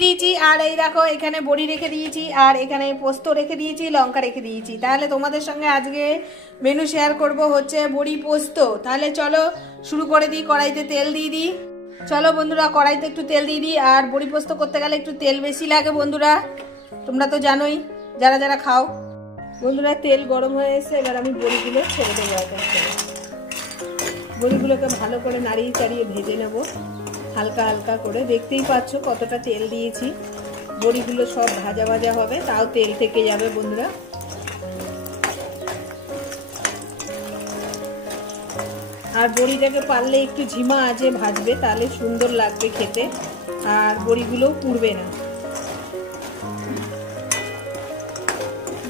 দিয়েছি আর এই দেখো এখানে বড়ি রেখে দিয়েছি আর এখানে পোস্ত রেখে দিয়েছি, লঙ্কা রেখে দিয়েছি। তাহলে তোমাদের সঙ্গে আজকে মেনু শেয়ার করব হচ্ছে বড়ি পোস্ত। তাহলে চলো শুরু করে দিই। কড়াইতে তেল দিয়ে দিই। চলো বন্ধুরা, কড়াইতে একটু তেল দিয়ে দিই। আর বড়ি পোস্ত করতে গেলে একটু তেল বেশি লাগে বন্ধুরা, তোমরা তো জানোই যারা যারা খাও। বন্ধুরা তেল গরম হয়ে এসে এবার আমি বড়িগুলো ছেড়ে দেবো। বড়িগুলোকে ভালো করে নাড়িয়ে চাড়িয়ে ভেজে নেব হালকা হালকা করে। দেখতেই পাচ্ছ কতটা তেল দিয়েছি। বড়িগুলো সব ভাজা ভাজা হবে, তাও তেল থেকে যাবে বন্ধুরা। আর বড়িটাকে পারলে একটু ঝিমা আঁচে ভাজবে, তাহলে সুন্দর লাগবে খেতে আর বড়িগুলোও পুড়বে না।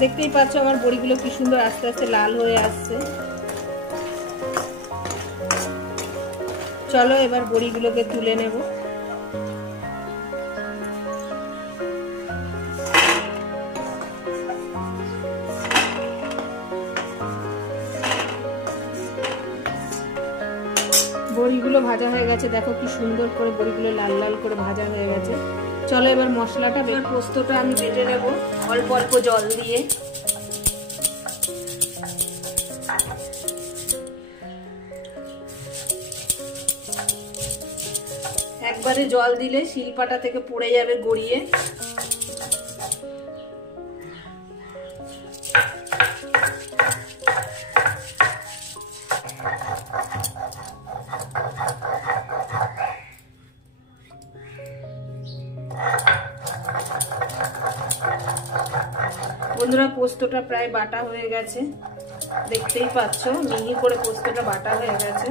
দেখতেই পাচ্ছ আমার বড়িগুলো কি সুন্দর আস্তে আস্তে লাল হয়ে আসছে। চলো এবার বড়িগুলোকে তুলে নেব। বড়িগুলো ভাজা হয়ে গেছে, দেখো কি সুন্দর করে বড়িগুলো লাল লাল করে ভাজা হয়ে গেছে। চলো এবার মশলাটা, এবার পোস্তটা আমি বেটে নেব অল্প অল্প জল দিয়ে। একবারে জল দিলে শিলপাটা থেকে পড়ে যাবে গড়িয়ে। বন্ধুরা পোস্তটা প্রায় বাটা হয়ে গেছে, দেখতেই পাচ্ছ মিহি করে পোস্তটা বাটা হয়ে গেছে।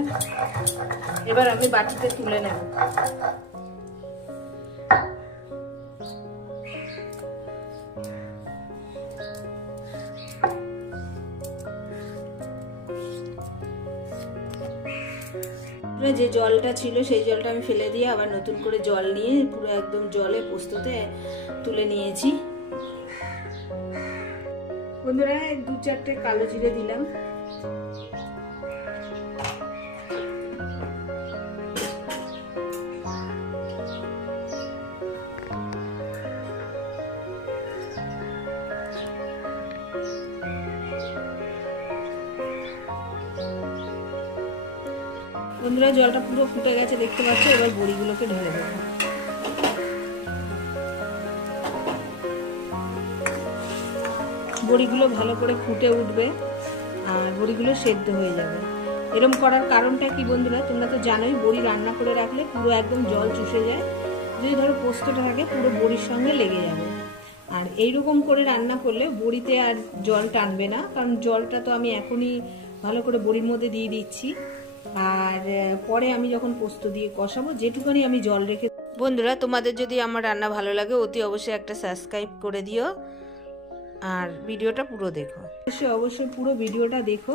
এবার আমি বাটিতে তুলে নেব। যে জলটা ছিল সেই জলটা আমি ফেলে দিয়ে আবার নতুন করে জল নিয়ে পুরো একদম জলে পোস্ততে তুলে নিয়েছি। বন্ধুরা 2-4টে কালো জিরে দিলাম। বন্ধুরা জলটা পুরো ফুটে গেছে, দেখতে পাচ্ছ। এবার বড়িগুলোকে ঢেলে দেবো। বড়িগুলো ভালো করে ফুটে উঠবে আর বড়িগুলো সেদ্ধ হয়ে যাবে। এরকম করার কারণটা কি বন্ধুরা, তোমরা তো জানোই বড়ি রান্না করে রাখলে পুরো একদম জল চুষে যায়। যদি ধরো পোস্তটা থাকে পুরো বড়ির সঙ্গে লেগে যাবে। আর এইরকম করে রান্না করলে বড়িতে আর জল টানবে না, কারণ জলটা তো আমি এখনই ভালো করে বড়ির মধ্যে দিয়ে দিচ্ছি। আর পরে আমি যখন পোস্ত দিয়ে কষাবো যেটুকুনি আমি জল রেখে। বন্ধুরা তোমাদের যদি আমার রান্না ভালো লাগে অতি অবশ্যই একটা সাবস্ক্রাইব করে দিও আর ভিডিওটা পুরো দেখো। অবশ্যই পুরো ভিডিওটা দেখো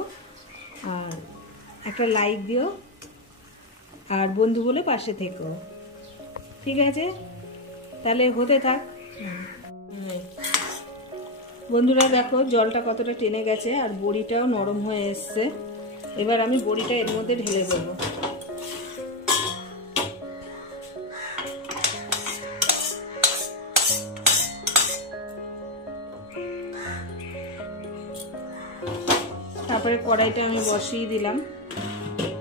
আর একটা লাইক দিও আর বন্ধু বলে পাশে থেকো, ঠিক আছে? তাহলে হতে থাক। বন্ধুরা দেখো জলটা কতটা টেনে গেছে আর বড়িটাও নরম হয়ে এসছে। এবার আমি বড়িটা এর মধ্যে ঢেলে দেবো। তারপরে কড়াইটা আমি বসিয়ে দিলাম।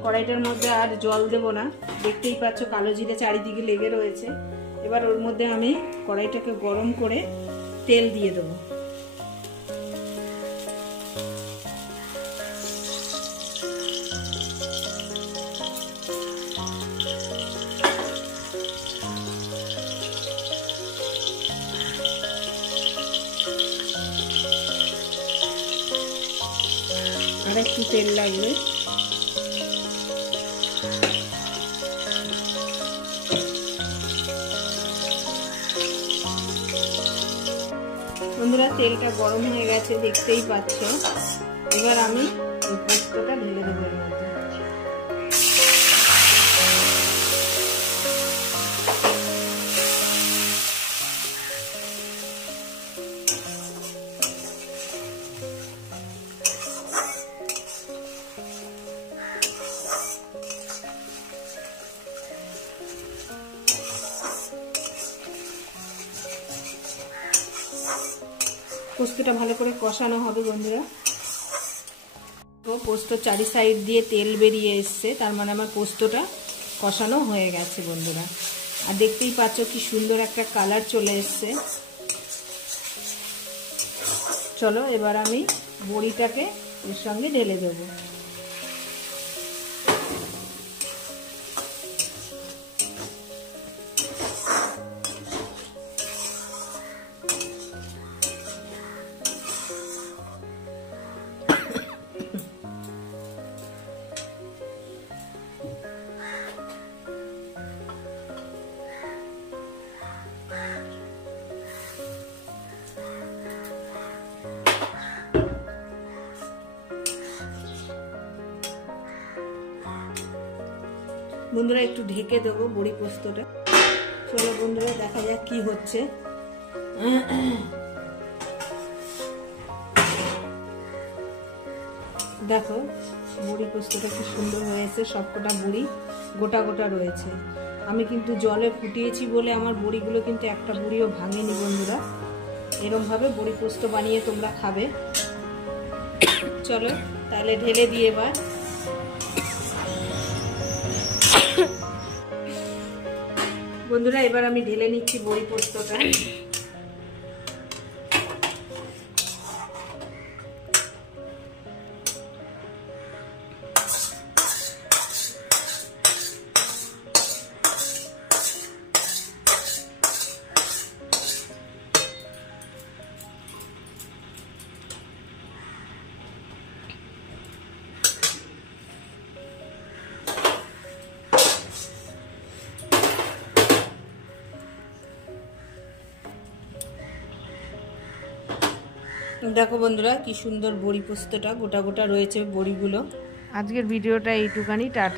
কড়াইটার মধ্যে আর জল দেব না, দেখতেই পাচ্ছ কালো জিরে চারিদিকে লেগে রয়েছে। এবার ওর মধ্যে আমি কড়াইটাকে গরম করে তেল দিয়ে দেবো। আর একটু তেল লাগবে। বন্ধুরা তেলটা গরম হয়ে গেছে, দেখতেই পাচ্ছ। এবার আমি এই পোস্তটা ঢেলে দেবো এর মধ্যে। পোস্তটা ভালো করে কষানো হবে বন্ধুরা। তো পোস্ত চারি সাইড দিয়ে তেল বেরিয়ে এসছে, তার মানে আমার পোস্তটা কষানো হয়ে গেছে বন্ধুরা। আর দেখতেই পাচ্ছ কি সুন্দর একটা কালার চলে এসছে। চলো এবার আমি বড়িটাকে এর সঙ্গে ঢেলে দেবো। বন্ধুরা একটু ঢেকে দেবো বড়ি পোস্তটা। চলো বন্ধুরা দেখা যাক কি হচ্ছে। দেখো বড়ি পোস্তটা কি সুন্দর হয়েছে, সবকটা বড়ি গোটা গোটা রয়েছে। আমি কিন্তু জলে ফুটিয়েছি বলে আমার বড়িগুলো কিন্তু একটা বড়িও ভাঙেনি বন্ধুরা। এরমভাবে বড়ি পোস্ত বানিয়ে তোমরা খাবে। চলো তাহলে ঢেলে দিয়ে এবার বন্ধুরা এবার আমি ঢেলে নিচ্ছি বড়ি পোস্তটা। দেখো বন্ধুরা কি সুন্দর বড়ি পোস্তটা গোটা গোটা রয়েছে বড়িগুলো। আজকের ভিডিওটা এইটুকানি, টাটা।